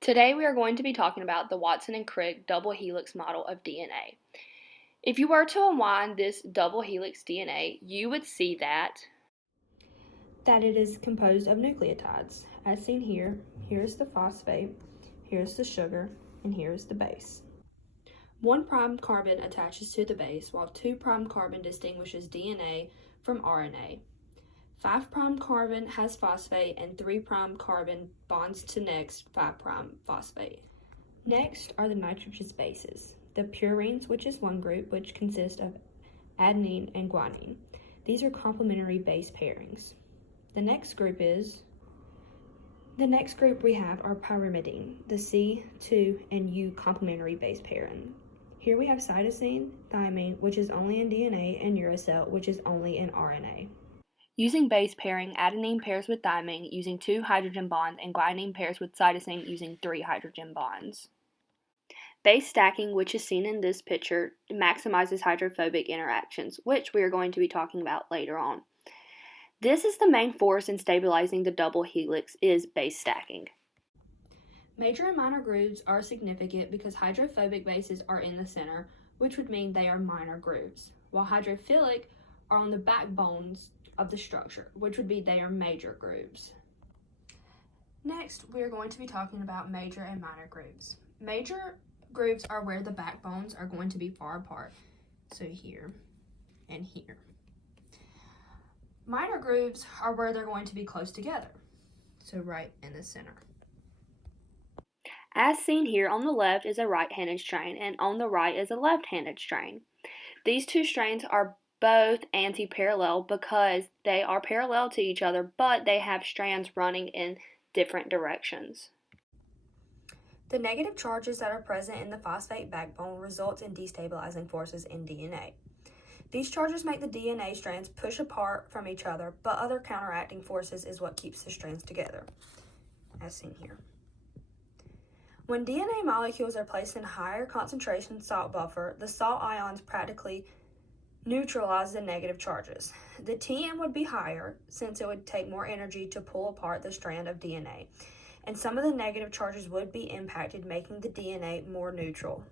Today we are going to be talking about the Watson and Crick double helix model of DNA. If you were to unwind this double helix DNA, you would see that it is composed of nucleotides. As seen here, here's the phosphate, here's the sugar, and here's the base. 1' carbon attaches to the base, while 2' carbon distinguishes DNA from RNA. 5' carbon has phosphate, and 3' carbon bonds to next 5' phosphate. Next are the nitrogenous bases. The purines, which is one group, which consists of adenine and guanine. These are complementary base pairings. The next group we have are pyrimidine, the C2 and U complementary base pairing. Here we have cytosine, thymine, which is only in DNA, and uracil, which is only in RNA. using base pairing, adenine pairs with thymine using 2 hydrogen bonds, and guanine pairs with cytosine using 3 hydrogen bonds. Base stacking, which is seen in this picture, maximizes hydrophobic interactions, which we are going to be talking about later on. This is the main force in stabilizing the double helix is base stacking. Major and minor grooves are significant because hydrophobic bases are in the center, which would mean they are minor grooves, while hydrophilic are on the backbones of the structure, which would be they are major grooves. Next, we are going to be talking about major and minor grooves. Major grooves are where the backbones are going to be far apart, so here and here. Minor grooves are where they're going to be close together, so right in the center. As seen here, on the left is a right-handed strain, and on the right is a left-handed strain. These two strains are both anti-parallel because they are parallel to each other, but they have strands running in different directions. The negative charges that are present in the phosphate backbone result in destabilizing forces in DNA. These charges make the DNA strands push apart from each other, but other counteracting forces is what keeps the strands together, as seen here. When DNA molecules are placed in higher concentration salt buffer, the salt ions practically neutralize the negative charges. The Tm would be higher since it would take more energy to pull apart the strand of DNA, and some of the negative charges would be impacted, making the DNA more neutral.